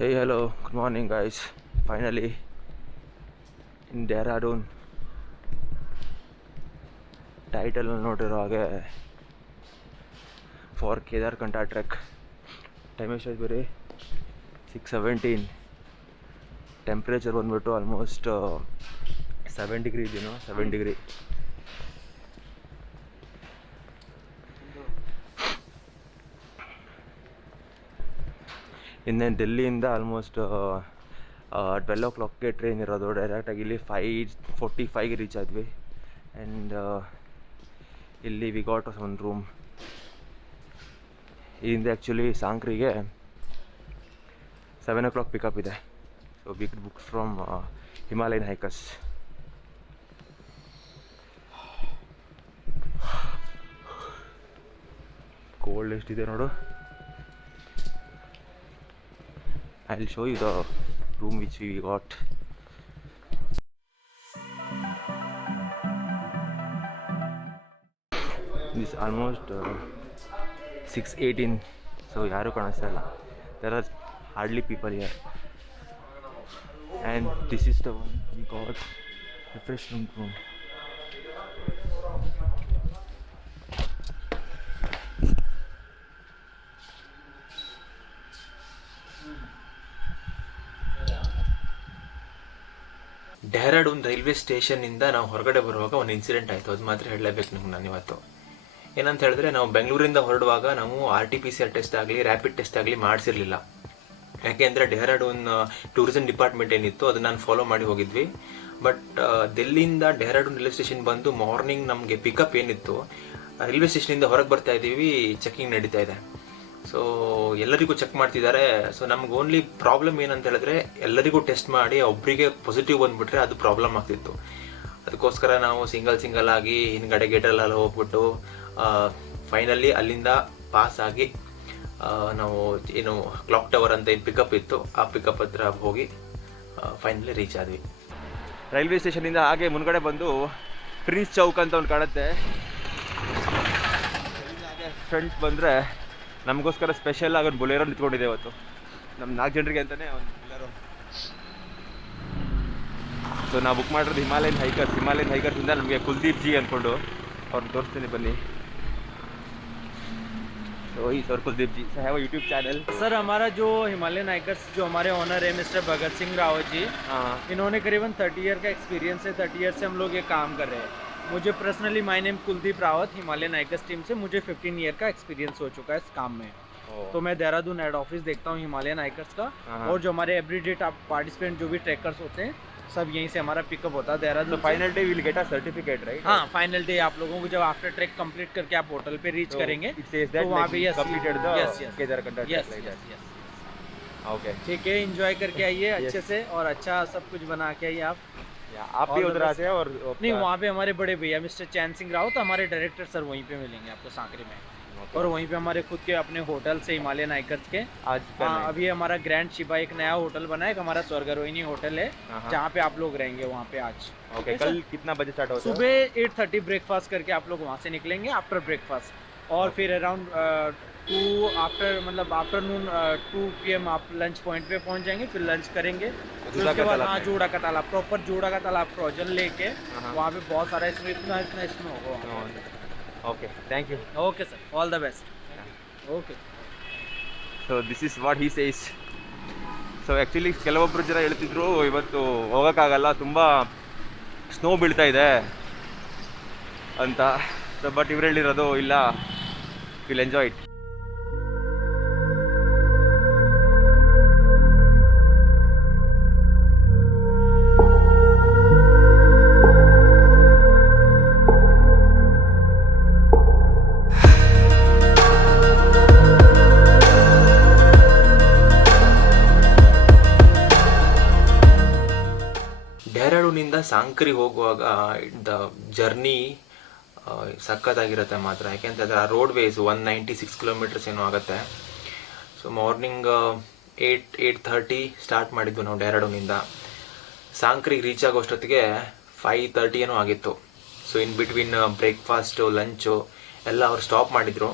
Hey, hello, good morning, guys. Finally in Dehradun. Title ನೋಡಿರೋ ಹಾಗೆ for ಕೇದಾರ್ಕಂಠ trek. Time ಎಷ್ಟಾಯ್ತು ಬರೀ 6:17. ಟೆಂಪ್ರೇಚರ್ ಬಂದ್ಬಿಟ್ಟು ಆಲ್ಮೋಸ್ಟ್ 7 ಡಿಗ್ರಿ ಇದೆಯೋ 7 ಡಿಗ್ರಿ. ಇನ್ನೇನು ಡೆಲ್ಲಿಯಿಂದ ಆಲ್ಮೋಸ್ಟ್ 12 o'clockಗೆ ಟ್ರೈನ್ ಇರೋದು. ಡೈರೆಕ್ಟಾಗಿ ಇಲ್ಲಿ 5:45ಗೆ ರೀಚ್ ಆದ್ವಿ. ಆ್ಯಂಡ್ ಇಲ್ಲಿ ವಿ ಗಾಟ್ ಒಂದು ರೂಮ್. ಇಲ್ಲಿಂದ ಆ್ಯಕ್ಚುಲಿ ಸಾಂಕ್ರಿಗೆ 7 o'clock ಪಿಕಪ್ ಇದೆ. So we could book from Himalayan Hikers. Cold ಎಷ್ಟಿದೆ ನೋಡು. I'll show you the room which we got. This almost 6:18, so yaru ಕಾಣಿಸ್ತಾ ಇಲ್ಲ. There are hardly people here. And this is the one we got, refreshment room. Dehradun railway ಸ್ಟೇಷನ್ನಿಂದ ನಾವು ಹೊರಗಡೆ ಬರುವಾಗ ಒಂದು incident ಆಯಿತು. ಅದು ಮಾತ್ರ ಹೇಳಲೇಬೇಕು ನಿಮ್ಗೆ ನಾನು ಇವತ್ತು. ಏನಂತ ಹೇಳಿದ್ರೆ, ನಾವು ಬೆಂಗಳೂರಿಂದ ಹೊರಡುವಾಗ ನಾವು RT-PCR ಟೆಸ್ಟ್ ಆಗಲಿ ರ್ಯಾಪಿಡ್ ಟೆಸ್ಟ್ ಆಗಲಿ ಮಾಡಿಸಿರಲಿಲ್ಲ. ಯಾಕೆಂದರೆ ಡೆಹ್ರಾಡೂನ್ ಟೂರಿಸಂ ಡಿಪಾರ್ಟ್ಮೆಂಟ್ ಏನಿತ್ತು ಅದನ್ನು ನಾನು ಫಾಲೋ ಮಾಡಿ ಹೋಗಿದ್ವಿ. ಬಟ್ ಡೆಲ್ಲಿಯಿಂದ ಡೆಹ್ರಾಡೂನ್ ರೈಲ್ವೆ ಸ್ಟೇಷನ್ ಬಂದು ಮಾರ್ನಿಂಗ್ ನಮಗೆ ಪಿಕಪ್ ಏನಿತ್ತು, ರೈಲ್ವೆ ಸ್ಟೇಷನಿಂದ ಹೊರಗೆ ಬರ್ತಾ ಇದ್ದೀವಿ, ಚೆಕಿಂಗ್ ನಡೀತಾ ಇದೆ. ಸೊ ಎಲ್ಲರಿಗೂ ಚೆಕ್ ಮಾಡ್ತಿದ್ದಾರೆ. ಸೊ ನಮ್ಗೆ ಓನ್ಲಿ ಪ್ರಾಬ್ಲಮ್ ಏನಂತ ಹೇಳಿದ್ರೆ, ಎಲ್ಲರಿಗೂ ಟೆಸ್ಟ್ ಮಾಡಿ ಒಬ್ಬರಿಗೆ ಪಾಸಿಟಿವ್ ಬಂದ್ಬಿಟ್ರೆ ಅದು ಪ್ರಾಬ್ಲಮ್ ಆಗ್ತಿತ್ತು. ಅದಕ್ಕೋಸ್ಕರ ನಾವು ಸಿಂಗಲ್ ಆಗಿ ಹಿಂದ್ಗಡೆ ಗೇಟಲ್ಲೆಲ್ಲ ಹೋಗ್ಬಿಟ್ಟು ಫೈನಲಿ ಅಲ್ಲಿಂದ ಪಾಸ್ ಆಗಿ ನಾವು ಏನು ಕ್ಲಾಕ್ ಟವರ್ ಅಂತ ಏನು ಪಿಕಪ್ ಇತ್ತು ಆ ಪಿಕಪ್ ಹತ್ರ ಹೋಗಿ ಫೈನಲಿ ರೀಚ್ ಆದ್ವಿ. ರೈಲ್ವೆ ಸ್ಟೇಷನಿಂದ ಹಾಗೆ ಮುನ್ಗಡೆ ಬಂದು ಪ್ರಿನ್ಸ್ ಚೌಕ್ ಅಂತ ಒಂದು ಕಾಣುತ್ತೆ. ಹಾಗೆ ಫ್ರೆಂಡ್ಸ್ ಬಂದರೆ ನಮಗೋಸ್ಕರ ಸ್ಪೆಷಲ್ ಆಗಿ ಒಂದು ಬೊಲೆರೋ ನಿಂತ್ಕೊಂಡಿದೆ ಇವತ್ತು. ನಮ್ಮ 4 ಜನರಿಗೆ ಅಂತಲೇ ಒಂದು ಬೊಲೆರೋ. ಸೊ ನಾವು ಬುಕ್ ಮಾಡಿರೋದು ಹಿಮಾಲಯನ್ ಹೈಕರ್ಸಿಂದ ನಮಗೆ ಕುಲ್ದೀಪ್ ಜಿ ಅಂದ್ಕೊಂಡು ಅವ್ರನ್ನ ತೋರಿಸ್ತೀನಿ ಬನ್ನಿ. तो वही सर कुलदीप जी है वो यूट्यूब चैनल. सर हमारा जो हिमालयन हाइकर्स जो हमारे ओनर है मिस्टर भगत सिंह रावत जी, इन्होंने करीबन 30 ईयर का एक्सपीरियंस है. 30 ईयर से हम लोग ये काम कर रहे हैं. मुझे personally my name Kuldeep Rawat, Himalayan hikers team से मुझे 15 ईयर का एक्सपीरियंस हो चुका है इस काम में. तो मैं देहरादून हेड ऑफिस देखता हूँ हिमालयन हाइकर्स का. और जो हमारे एवरीडे पार्टिसिपेंट जो भी ट्रैकर्स होते हैं सब यहीं से हमारा पिकअप होता है देहरादून. तो final day will get a certificate, right? हाँ, फाइनल डे आप लोगों को जब आफ्टर ट्रैक कंप्लीट करके आप होटल पे रीच करेंगे तो वहाँ पे completed the Kedarkantha track like that. Okay, ठीक है, एंजॉय करके आइए अच्छे से और अच्छा सब कुछ बना के आइए आप. आप भी उधर आते हैं? और नहीं, वहाँ पे हमारे बड़े भैया मिस्टर चैन सिंह रावत हमारे डायरेक्टर सर वहीं पे मिलेंगे आपको सांकरे में. और वहीं पे हमारे खुद के अपने होटल से हिमालयन हाइकर्स के आज अभी हमारा ग्रैंड शिबा एक नया होटल बना है, हमारा स्वर्गरोहिणी होटल है जहाँ पे आप लोग रहेंगे वहाँ पे आज. ओके, कल कितना बजे स्टार्ट होता है? सुबह 8:30 ब्रेकफास्ट करके आप लोग वहाँ से निकलेंगे आफ्टर ब्रेकफास्ट. और फिर अराउंड 2 आफ्टरनून 2 PM आप लंच पॉइंट पे पहुँच जाएंगे. फिर लंच करेंगे. फिर उसके बाद हाँ, जूड़ा का तालाब, प्रॉपर जूड़ा का तालाब फ्रोजन लेके वहाँ पे बहुत सारा इसमें इतना इसमें होगा. Okay, thank you. Okay sir, all the best. Okay, so this is what he says. So actually ಕೆಲವೊಬ್ಬರು ಜನ ಹೇಳ್ತಿದ್ರು ಇವತ್ತು ಹೋಗೋಕ್ಕಾಗಲ್ಲ, ತುಂಬ ಸ್ನೋ ಬೀಳ್ತಾ ಇದೆ ಅಂತ. ಸೊ ಬಟ್ ಇವ್ರು ಹೇಳಿರೋದು ಇಲ್ಲ, ವಿಲ್ ಎಂಜಾಯ್ ಇಟ್. ಡೆಹ್ರಾಡೂನಿಂದ ಸಾಂಕ್ರಿ ಹೋಗುವಾಗ ದ ಜರ್ನಿ ಸಖತ್ತಾಗಿರುತ್ತೆ ಮಾತ್ರ. ಯಾಕೆಂತಂದರೆ ಆ ರೋಡ್ ವೇಸ್ 196 ಕಿಲೋಮೀಟರ್ಸ್ ಏನೋ ಆಗುತ್ತೆ. ಸೊ ಮಾರ್ನಿಂಗ್ 8:30 ಸ್ಟಾರ್ಟ್ ಮಾಡಿದ್ವಿ ನಾವು ಡೆಹ್ರಾಡೂನಿಂದ. ಸಾಂಕ್ರಿಗೆ ರೀಚ್ ಆಗೋಷ್ಟೊತ್ತಿಗೆ 5:30 ಏನೋ ಆಗಿತ್ತು. So in between breakfast lunch ಎಲ್ಲ ಅವ್ರು ಸ್ಟಾಪ್ ಮಾಡಿದರು.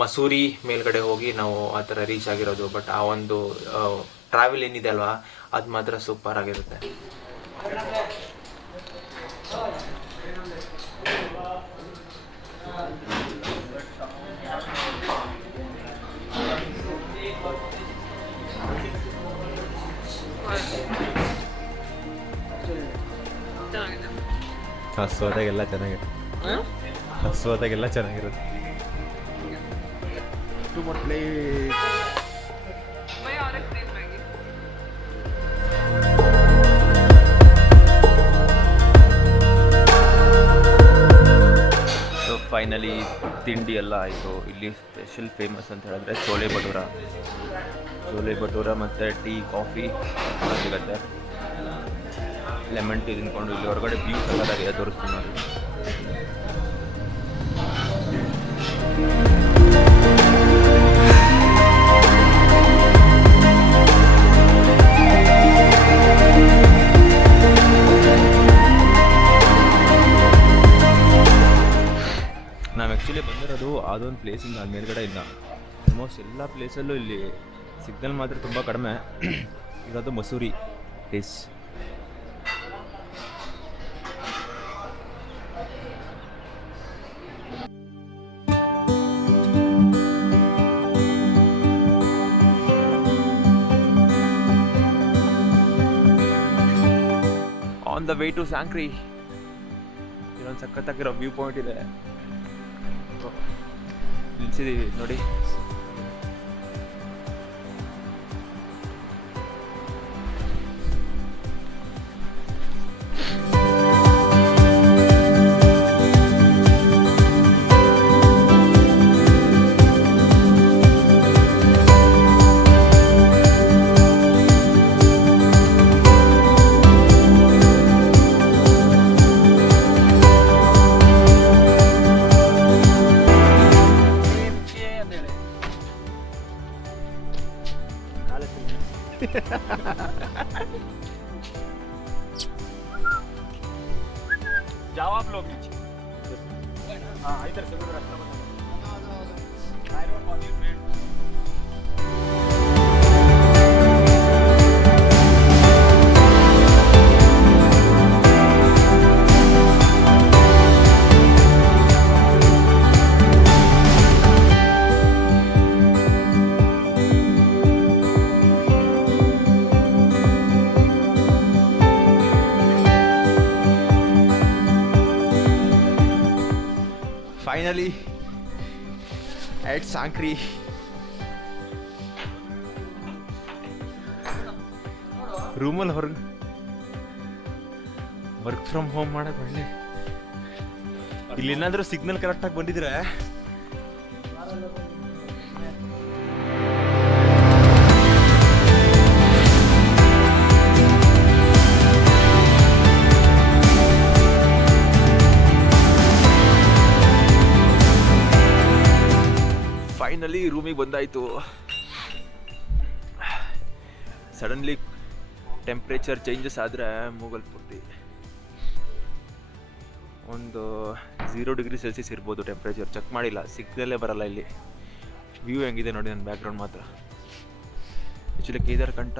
ಮಸೂರಿ ಮೇಲ್ಗಡೆ ಹೋಗಿ ನಾವು ಆ ಥರ ರೀಚ್ ಆಗಿರೋದು. ಬಟ್ ಆ ಒಂದು ಟ್ರಾವೆಲ್ ಏನಿದೆ ಅಲ್ವಾ, ಅದು ಮಾತ್ರ ಸೂಪರ್ ಆಗಿರುತ್ತೆ. ಹಸುವಾದಾಗೆಲ್ಲ ಚೆನ್ನಾಗಿರುತ್ತೆ, ಹಸುವಾದಾಗೆಲ್ಲ ಚೆನ್ನಾಗಿರುತ್ತೆ. ಸೊ ಫೈನಲಿ ತಿಂಡಿ ಎಲ್ಲ ಆಯಿತು. ಇಲ್ಲಿ ಸ್ಪೆಷಲ್ ಫೇಮಸ್ ಅಂತ ಹೇಳಿದ್ರೆ ಚೋಲೆ ಭಟೂರ ಮತ್ತು ಟೀ ಕಾಫಿ ಸಿಗುತ್ತೆ. ಲೆಮನ್ ಟೀ ತಿನ್ಕೊಂಡು ಇಲ್ಲಿ ಹೊರಗಡೆ ವ್ಯೂ ಸಕ್ಕತ್ತಾಗಿದೆ, ತೋರಿಸ್ತೀನಿ ನೋಡಿ. ನಾವು ಆ್ಯಕ್ಚುಲಿ ಬಂದಿರೋದು ಅದೊಂದು ಪ್ಲೇಸಿಂದ, ಅದು ಮೇಲ್ಗಡೆಯಿಂದ. ಆಲ್ಮೋಸ್ಟ್ ಎಲ್ಲ ಪ್ಲೇಸಲ್ಲೂ ಇಲ್ಲಿ ಸಿಗ್ನಲ್ ಮಾತ್ರ ತುಂಬ ಕಡಿಮೆ ಇರೋದು Mussoorie place. On the way to Sankri. ಇಲ್ಲೊಂದು ಸಖತ್ತಾಗಿರೋ ವ್ಯೂ ಪಾಯಿಂಟ್ ಇದೆ, ನಿಲ್ಸಿದ್ದೀವಿ ನೋಡಿ. जाओ आप लोग नीचे। हाँ इधर से रास्ता बता। ಫೈನಲಿ ಎಟ್ ಸಾಂಕ್ರಿ. ರೂಮಲ್ಲಿ ಹೊರಗೆ ವರ್ಕ್ ಫ್ರಮ್ ಹೋಮ್ ಮಾಡೋದು ಒಳ್ಳೆ. ಇಲ್ಲಿ ಏನಾದರೂ ಸಿಗ್ನಲ್ ಕರೆಕ್ಟಾಗಿ ಬಂದಿದ್ರೆ ಫೈನಲಿ ರೂಮಿಗೆ ಬಂದಾಯಿತು. ಸಡನ್ಲಿ ಟೆಂಪ್ರೇಚರ್ ಚೇಂಜಸ್ ಆದರೆ ಮೂಗಲ್ ಪೂರ್ತಿ ಒಂದು 0 ಡಿಗ್ರಿ ಸೆಲ್ಸಿಯಸ್ ಇರ್ಬೋದು ಟೆಂಪ್ರೇಚರ್. ಚೆಕ್ ಮಾಡಿಲ್ಲ, ಸಿಗ್ನಲ್ಲೇ ಬರಲ್ಲ ಇಲ್ಲಿ. ವ್ಯೂ ಹೆಂಗಿದೆ ನೋಡಿ ನನ್ನ ಬ್ಯಾಕ್ಗ್ರೌಂಡ್ ಮಾತ್ರ. ಆ್ಯಕ್ಚುಲಿ ಕೇದಾರ್ಕಂಠ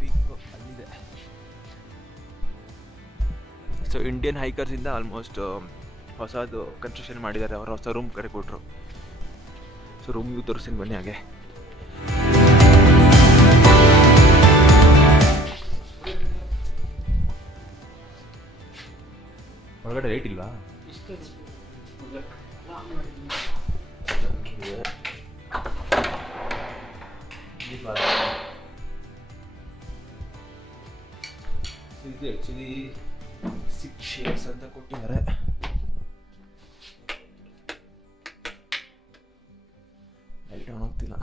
ಪೀಕ್ ಅಲ್ಲಿದೆ. ಸೊ ಇಂಡಿಯನ್ ಹೈಕರ್ಸಿಂದ ಆಲ್ಮೋಸ್ಟ್ ಹೊಸದು ಕನ್ಸ್ಟ್ರಕ್ಷನ್ ಮಾಡಿದ್ದಾರೆ, ಅವರು ಹೊಸ ರೂಮ್ ಕರೆ ಕೊಟ್ಟರು. ಸೊ ರೂಮಿಗೆ ತೋರಿಸ್ತೀನಿ ಬನ್ನಿ. ಹಾಗೆ ಹೊರಗಡೆ ಲೈಟ್ ಇಲ್ವಾ? ಇದು ಆ್ಯಕ್ಚುಲಿ 6 ಶೇಡ್ಸ್ ಅಂತ ಕೊಟ್ಟಿದ್ದಾರೆ. ಲೈಟ್ ಆನ್ ಆಗ್ತಿಲ್ಲ.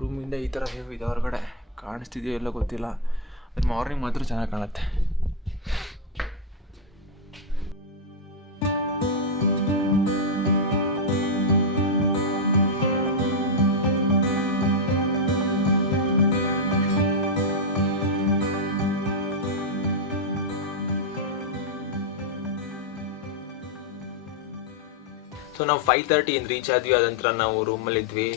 ರೂಮಿಂದ ಈ ಥರ ವ್ಯೂ ಇದೆ, ಹೊರಗಡೆ ಕಾಣಿಸ್ತಿದೆಯೋ ಎಲ್ಲ ಗೊತ್ತಿಲ್ಲ. ಅದು ಮಾರ್ನಿಂಗ್ ಮಾತ್ರ ಚೆನ್ನಾಗಿ ಕಾಣುತ್ತೆ. ಸೊ ನಾವು 5:30 ರೀಚ್ ಆದ್ವಿ. ಅದ ನಂತರ ನಾವು ರೂಮಲ್ಲಿದ್ವಿ.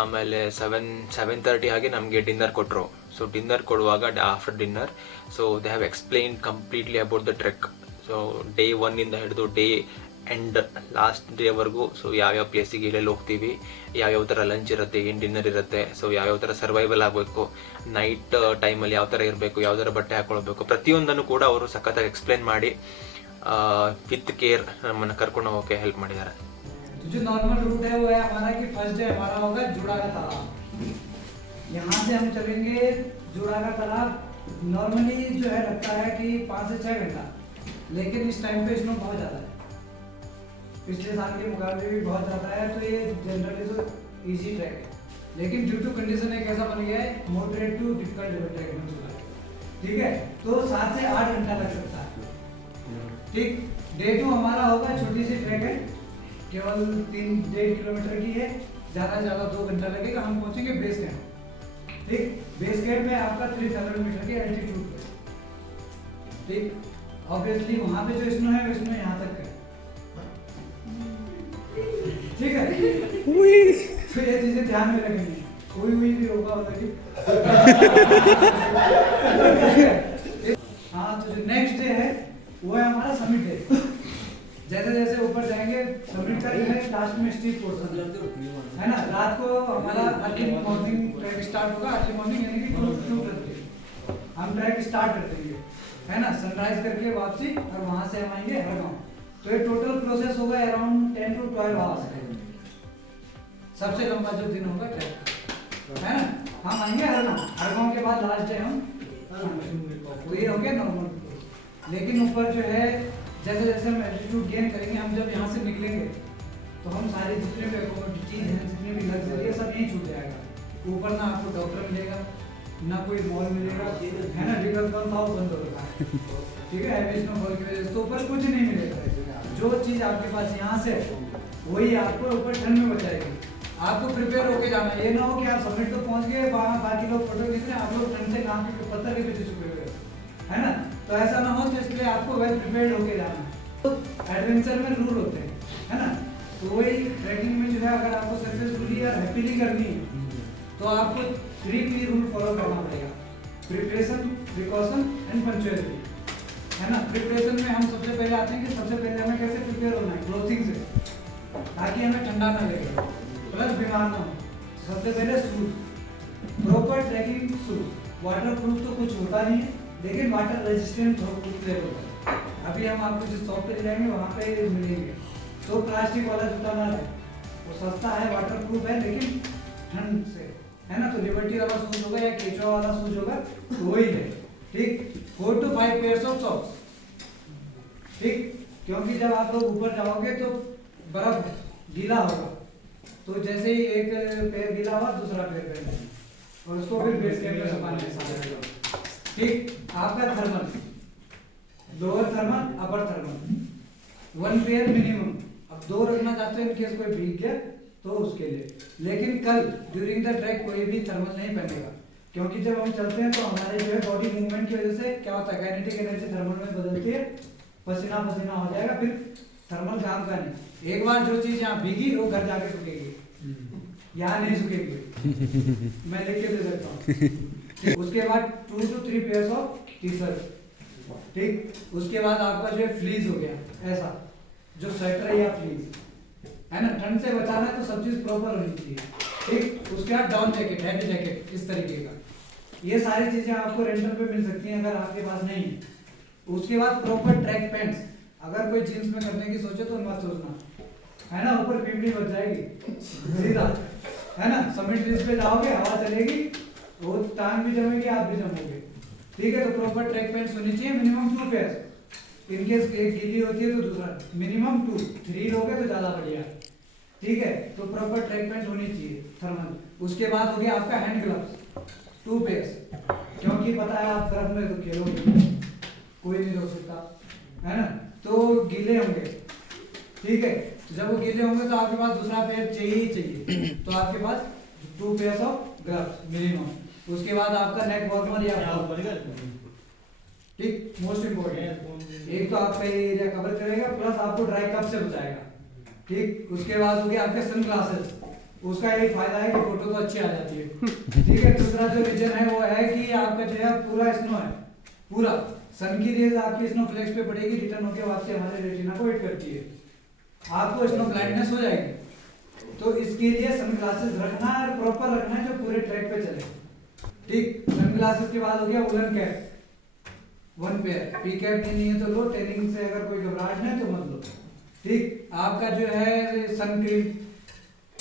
ಆಮೇಲೆ 7:30 ಹಾಗೆ ನಮಗೆ ಡಿನ್ನರ್ ಕೊಟ್ಟರು. ಸೊ ಡಿನ್ನರ್ ಕೊಡುವಾಗ after dinner so they have explain completely about the trek. So day 1 ಇಂದ ಹಿಡಿದು ಡೇ ಎಂಡ್ ಲಾಸ್ಟ್ ಡೇವರೆಗೂ ಸೊ ಯಾವ್ಯಾವ ಪ್ಲೇಸಿಗೆ ಎಲ್ಲೆಲ್ಲಿ ಹೋಗ್ತೀವಿ, ಯಾವ್ಯಾವ ಥರ ಲಂಚ್ ಇರುತ್ತೆ, ಏನು ಡಿನ್ನರ್ ಇರುತ್ತೆ, ಸೊ ಯಾವ್ಯಾವ ಥರ ಸರ್ವೈವಲ್ ಆಗಬೇಕು, ನೈಟ್ ಟೈಮಲ್ಲಿ ಯಾವ ಥರ ಇರಬೇಕು, ಯಾವ ಥರ ಬಟ್ಟೆ ಹಾಕೊಳ್ಬೇಕು, ಪ್ರತಿಯೊಂದನ್ನು ಕೂಡ ಅವರು ಸಖತ್ತಾಗಿ ಎಕ್ಸ್ಪ್ಲೈನ್ ಮಾಡಿ ವಿತ್ ಕೇರ್ ನಮ್ಮನ್ನು ಕರ್ಕೊಂಡು ಹೋಗೋಕ್ಕೆ ಹೆಲ್ಪ್ ಮಾಡಿದ್ದಾರೆ. जो नॉर्मल रूट है वो है हमारा कि फर्स्ट डे हमारा होगा जुड़ा का तालाब. यहाँ से हम चलेंगे जुड़ा का तालाब. नॉर्मली जो है लगता है कि 5 से 6 घंटा, लेकिन इस टाइम पे स्नो बहुत ज़्यादा है. पिछले साल के मुकाबले भी बहुत ज़्यादा है, तो ये जनरली तो इजी ट्रैक है. लेकिन ड्यू टू कंडीशन एक ऐसा बन गया है moderate to difficult level track में चला है. ठीक है, तो 7 से 8 घंटा लग सकता है. ठीक, डे 2 हमारा होगा छोटी सी ट्रैक है, केवल 3-1.5 किलोमीटर की है. ज़्यादा से ज़्यादा 2 घंटा लगेगा. हम पहुंचेंगे बेस कैंप. ठीक, बेस कैंप में आपका 3000 मीटर की एल्टीट्यूड पे. ठीक, ऑब्वियसली वहाँ पे जो स्नो है वो स्नो यहाँ तक है. ठीक है, तो ये चीज़ें ध्यान में रखेंगे. कोई भी होगा कि हाँ. तो जो नेक्स्ट डे है वो है हमारा समिट डे. जैसे जैसे ऊपर जाएंगे समिट का जो है लास्ट में स्टीप पोर्शन है ना. रात को हमारा अर्ली मॉर्निंग ट्रैक स्टार्ट होगा. अर्ली मॉर्निंग यानी कि 2:30 हम ट्रैक स्टार्ट कर देंगे, है ना. सनराइज करके वापसी, और वहाँ से हम आएंगे हरगांव. तो ये टोटल प्रोसेस होगा अराउंड 10 to 12 आवर्स. सबसे लंबा जो दिन होगा ट्रैक, है ना. हम आएंगे हरगांव. हरगांव के बाद लास्ट डे हम तो ये हो गया नॉर्मल. लेकिन ऊपर जो है जैसे जैसे हम एल्टीट्यूड गेन करेंगे, हम जब यहाँ से निकलेंगे तो हम सारे जितने भी चीज़ हैं, जितने भी लग्जरी है, सब यहीं छूट जाएगा. ऊपर ना आपको डॉक्टर मिलेगा, ना कोई मॉल मिलेगा, है ना. लीगल कम था वो बंद हो रखा है. ठीक है, हैवी स्नोफॉल की वजह से तो ऊपर कुछ नहीं मिलेगा. जो चीज़ आपके पास यहाँ से वही आपको ऊपर ठंड में बचाएगी. आपको प्रिपेयर होके जाना. ये ना हो कि आप समिट तो पहुँच गए, वहाँ बाकी लोग फोटो खींच रहे हैं, आप लोग ठंड से काम के पत्थर के पीछे छुपे हुए, है ना. तो ऐसा ना हो, तो इसलिए आपको वेल प्रिपेयर्ड होके जाना. तो एडवेंचर में रूल होते हैं, है ना. तो वही ट्रैकिंग में जो है अगर आपको सक्सेसफुली और हैप्पीली करनी है तो आपको 3 key रूल फॉलो करना पड़ेगा. प्रिपरेशन, प्रिकॉशन एंड पंक्चुअलिटी, है ना. प्रिपरेशन में हम सबसे पहले आते हैं कि सबसे पहले हमें कैसे प्रिपेयर होना है क्लोथिंग से, ताकि हमें ठंडा ना लगे प्लस बीमार ना हो. सबसे पहले suit, proper trekking suit. Waterproof तो कुछ होता नहीं है, लेकिन वाटर रेजिस्टेंट होता है. अभी हम आपको जिस शॉप पे जाएंगे वहाँ पे मिलेंगे. तो प्लास्टिक वाला जूता ना है, वो सस्ता है, वाटर प्रूफ है, लेकिन ठंड से, है ना. तो लिबर्टी वाला शूज होगा या केचुआ वाला शूज होगा तो वही है. ठीक, 4 to 5 पेयर्स ऑफ सॉक्स. ठीक, क्योंकि जब आप लोग ऊपर जाओगे तो बर्फ गीला होगा, तो जैसे ही एक पैर गीला हुआ दूसरा पैर पहनना और उसको फिर बेस कैंप में सुखाना है. ठीक, आपका थर्मल, लोअर थर्मल, अपर थर्मल, 1 पेयर मिनिमम. अब 2 रखना चाहते हैं इनकेस कोई भीग गया तो उसके लिए. लेकिन कल ड्यूरिंग द ट्रैक कोई भी थर्मल नहीं पहनेगा, क्योंकि जब हम चलते हैं तो हमारे जो है बॉडी मूवमेंट की वजह से क्या होता है, काइनेटिक एनर्जी थर्मल में बदलती है, पसीना पसीना हो जाएगा, फिर थर्मल काम का नहीं. एक बार जो चीज यहाँ भीगी वो घर जाके सुखेगी, यहाँ नहीं सुखेगी. मैं लिख के दे सकता हूँ. उसके बाद 2 to 3 pairs of T shirt. ठीक, उसके बाद आपका जो है फ्लीज हो गया, ऐसा जो स्वेटर है या फ्लीज, है ना. ठंड से बचाना है तो सब चीज प्रॉपर होनी चाहिए. ठीक, उसके बाद डाउन जैकेट, हैवी जैकेट इस तरीके का. ये सारी चीजें आपको रेंटल पे मिल सकती हैं अगर आपके पास नहीं है. उसके बाद प्रॉपर ट्रैक पैंट्स. अगर कोई जींस में करने की सोचे तो मत सोचना, है ना. ऊपर पिपली बच जाएगी सीधा, है ना. समिट रिज पे जाओगे, हवा चलेगी, वो टांग भी जमेगी, आप भी जमोगे. ठीक है, तो प्रॉपर ट्रैक पैंट्स होनी चाहिए. Minimum 2 pairs. इनकेस एक गीली होती है तो दूसरा मिनिमम 2, 3 लोगे तो ज्यादा बढ़िया. ठीक है, तो प्रॉपर ट्रैक पैंट होनी चाहिए थर्मल. उसके बाद हो गया आपका हैंड ग्लव्स, 2 पेयर्स, क्योंकि पता है आप गर्म में तो खेलोगे, कोई नहीं रोक सकता, है ना. तो गीले होंगे. ठीक है, जब वो गीले होंगे तो आपके पास दूसरा पेयर चाहिए ही चाहिए. तो आपके पास 2 पेयर्स ऑफ ग्लव्स मिनिमम. उसके बाद आपका नेक वार्मर या ठीक, मोस्ट इम्पोर्टेंट. एक तो आपका ये एरिया कवर करेगा, प्लस आपको ड्राई कप से बचाएगा. ठीक, उसके बाद हो गया आपके सन ग्लासेस। उसका एक फायदा है कि फोटो तो अच्छी आ जाती है। ठीक है, दूसरा जो रीजन है वो है कि आपका जो है पूरा स्नो है, पूरा सन की रेज आपकी स्नो फ्लेक्स पे पड़ेगी, रिटर्न होके वापस हमारे रेटिना को हिट करती है, आपको स्नो ब्लाइंडनेस हो जाएगी। तो इसके लिए सन ग्लासेस रखना है और प्रॉपर रखना है जो पूरे ट्रैक पे चले। ठीक, सन ग्लासेस के बाद हो गया woollen cap, 1 pair. P cap नहीं है तो लो, टैनिंग से अगर कोई घबराहट नहीं तो मत लो। ठीक, आपका जो है सन क्रीम,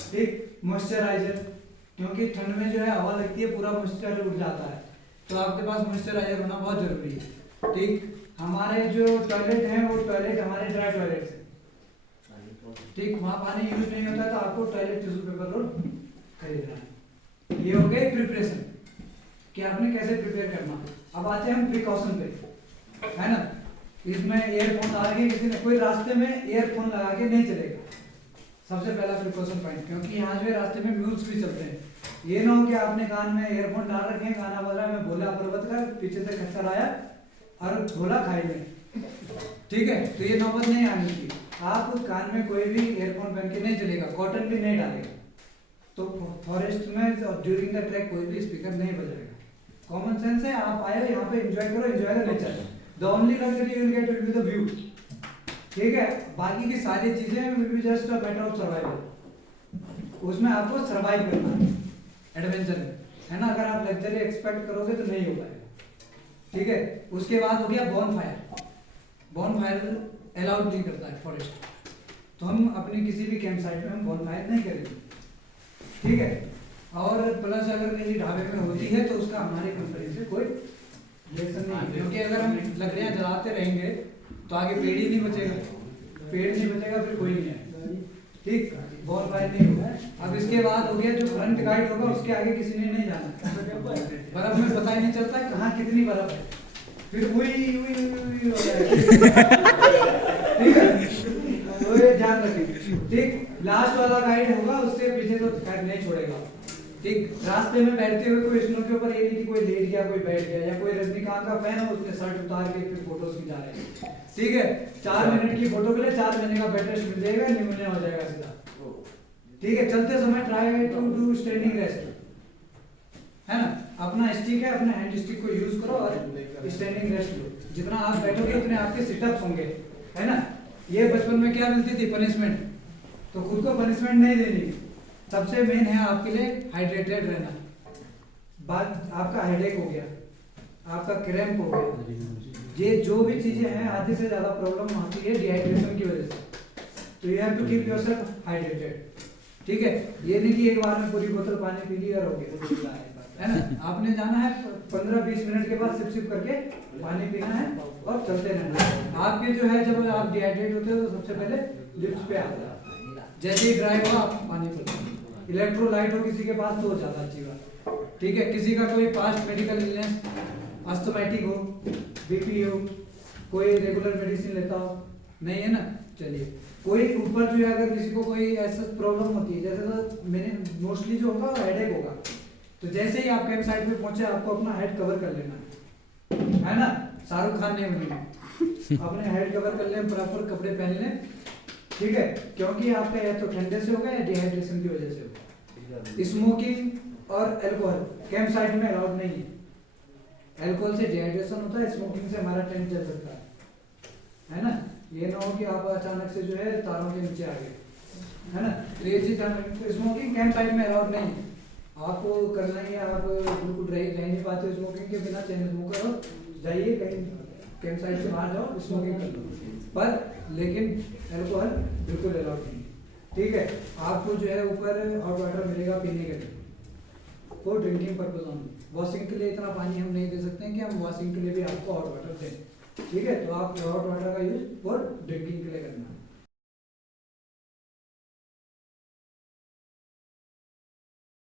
ठीक, मॉइस्चराइजर, क्योंकि ठंड में जो है हवा लगती है पूरा मॉइस्चर उड़ जाता है, तो आपके पास मॉइस्चराइजर होना बहुत जरूरी है। ठीक, हमारे जो टॉयलेट हैं वो टॉयलेट हमारे ड्राई टॉयलेट है। ठीक, वहाँ पानी यूज नहीं होता तो आपको टॉयलेट टिश्यू पेपर रोल खरीदना है। ये हो गई प्रिपरेशन कि आपने कैसे प्रिपेयर करना। अब आते हैं हम प्रिकॉशन पे, है ना। इसमें ईयरफोन आ रहे हैं, किसी ने कोई रास्ते में ईयरफोन लगा के नहीं चलेगा, सबसे पहला प्रिकॉशन पॉइंट, क्योंकि यहाँ जो है रास्ते में म्यूल्स भी चलते हैं। ये ना हो कि आपने कान में ईयरफोन डाल रखे हैं, गाना बज रहा है, मैं बोला पर्वत का, पीछे से खच्चर आया और बोला खाई में। ठीक है, तो ये नौबत नहीं आनी चाहिए। आप कान में कोई भी ईयरफोन पहन के नहीं चलेगा, कॉटन भी नहीं डालेगा, तो फॉरेस्ट में और ड्यूरिंग द ट्रैक कोई भी स्पीकर नहीं बजाएगा। कॉमन सेंस है, आप आए यहाँ पे एंजॉय करो, enjoy the nature, the only luxury you will get will be the view. ठीक है, बाकी की सारी चीजें will be just a matter of survival. उसमें आपको सर्वाइव करना है एडवेंचर में, है ना। अगर आप लग्जरी एक्सपेक्ट करोगे तो नहीं हो पाएगा। ठीक है, उसके बाद हो गया बॉनफायर। बॉनफायर अलाउड नहीं करता है फॉरेस्ट, तो हम अपनी किसी भी कैंप साइट में हम बॉनफायर नहीं करेंगे। ठीक है, और प्लस अगर किसी ढाबे में होती है तो उसका हमारे कंपनी से कोई रिलेशन नहीं है, क्योंकि अगर हम लकड़ियां जलाते रहेंगे तो आगे पेड़ ही नहीं बचेगा, पेड़ नहीं बचेगा फिर कोई नहीं है। ठीक, बॉनफायर नहीं होगा। अब इसके बाद हो गया जो फ्रंट गाइड होगा, उसके आगे किसी ने नहीं जाना। बर्फ में पता ही नहीं चलता कहाँ कितनी बर्फ है, फिर हुई हो जाएगा। ठीक है, तो ये ध्यान रखें। ठीक, लास्ट वाला गाइड होगा, उससे पीछे तो गाइड नहीं छोड़ेगा। ठीक, रास्ते में बैठते हुए कोई स्नो के ऊपर ये नहीं कि कोई लेट गया, कोई बैठ गया, या कोई रजनीकांत का फैन हो उसने शर्ट उतार के फिर फोटोज खिंचा रहे हैं। ठीक है, 4 मिनट की फोटो के लिए 4 महीने का बेड रेस्ट मिल जाएगा, निमोनिया हो जाएगा सीधा। ठीक है, चलते समय try to do standing rest, है ना। अपना स्टिक है, अपना हैंड स्टिक को यूज करो और स्टैंडिंग रेस्ट लो। जितना आप बैठोगे उतने आपके सिटअप्स होंगे, है ना। ये बचपन में क्या मिलती थी, पनिशमेंट, तो खुद को पनिशमेंट नहीं देनी। सबसे मेन है आपके लिए हाइड्रेटेड रहना। बात आपका हेडेक हो गया, आपका क्रैम्प हो गया, ये जो भी चीजें हैं आधे से ज्यादा प्रॉब्लम आती है डिहाइड्रेशन की वजह से, तो you have to keep yourself hydrated. ठीक है, ये नहीं कि एक बार में पूरी बोतल पानी पी ली और हो गया, है ना। आपने जाना है 15-20 मिनट के बाद सिप सिप करके पानी पीना है और चलते रहना है। आपके जो है जब आप डिहाइड्रेट होते हो तो सबसे पहले लिप्स पे आता है, जैसे ही ड्राई हो आप पानी पीते। इलेक्ट्रोलाइट हो किसी के पास तो ज्यादा अच्छी बात। ठीक है, किसी का कोई पास्ट मेडिकल इलनेस, अस्थमैटिक हो, बीपी हो, कोई रेगुलर मेडिसिन लेता हो, नहीं है ना, चलिए। कोई ऊपर जो है अगर किसी को कोई ऐसा प्रॉब्लम होती है, जैसे तो मैंने मोस्टली जो होगा हेडेक होगा, तो जैसे ही आप कैंप साइट पे पहुंचे आपको अपना हेड कवर कर लेना है ना। शाहरुख खान ने बनी अपने हेड कवर कर लें, प्रॉपर कपड़े पहन लें। ठीक है, क्योंकि आपका या तो ठंडे से होगा या डिहाइड्रेशन की वजह से होगा। स्मोकिंग और अल्कोहल कैंप साइट में अलाउड नहीं है। अल्कोहल से डिहाइड्रेशन होता है, स्मोकिंग से हमारा टेंट जल सकता है ना। ये ना हो कि आप अचानक से जो है तारों के नीचे आ गए, है ना। तो ये चीज स्मोकिंग कैंप साइट में अलाउड नहीं है। आपको करना ही है, आप बिल्कुल रह नहीं पाते स्मोकिंग के बिना, चैन स्मोकर हो जाइए कहीं कैंप साइट से बाहर जाओ, स्मोकिंग कर लो, पर लेकिन अल्कोहल बिल्कुल अलाउड नहीं। ठीक है, आपको जो है ऊपर हॉट वाटर मिलेगा पीने के लिए, for drinking purpose only. Washing के लिए इतना पानी हम नहीं दे सकते हैं कि हम वॉशिंग के लिए भी आपको हॉट वाटर दें। ठीक है, तो आप हॉट वाटर का यूज फॉर ड्रिंकिंग के लिए करना।